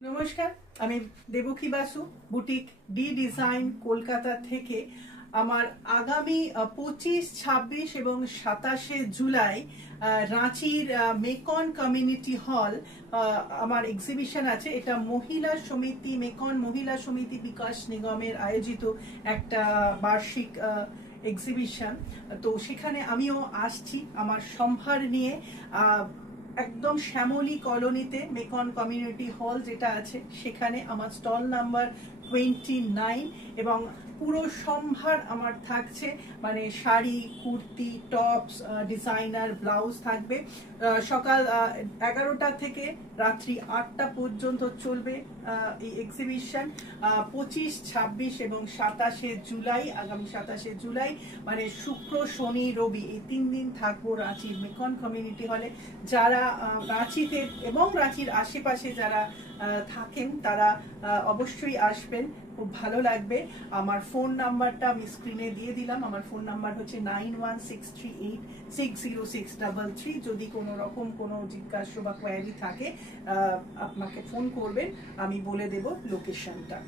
নমস্কার, আমি Devaki Basu, boutique D design Kolkata থেকে। আমার আগামী 25, 26 এবং 27শে জুলাই রাঁচির মেকন কমিউনিটি হল আমার এক্সিবিশন আছে। এটা মহিলা সমিতি, মেকন মহিলা সমিতি বিকাশ নিগমের আয়োজিত একটা বার্ষিক এক্সিবিশন। তো সেখানে আমিও আসছি আমার সম্ভার নিয়ে। একদম শ্যামলী কলোনিতে মেকন কমিউনিটি হল যেটা আছে সেখানে আমার স্টল নাম্বার 29 এবং পুরো সম্ভার আমার থাকছে, মানে sari, kurti, tops, designer blouse থাকবে। সকাল 11টা থেকে রাত্রি 8টা পর্যন্ত চলবে এই এক্সিবিশন। 25, 26 এবং 27শে জুলাই, আগামী 27শে জুলাই মানে শুক্র, শনি, রবি এই 3 দিন থাকবো রাঁচির মেকন কমিউনিটি হলে। যারা রাঁচিতে এবং রাঁচির আশেপাশে যারা থাকেন তারা অবশ্যই আসবেন, খুব ভালো লাগবে। আমার ফোন নাম্বারটা আমি স্ক্রিনে দিয়ে দিলাম। আমার ফোন নাম্বার হচ্ছে 9163860633। যদি কোনো রকম কোনো জিজ্ঞাসা বা কোয়ারি থাকে আপনাকে ফোন করবেন, আমি বলে দেব লোকেশনটা।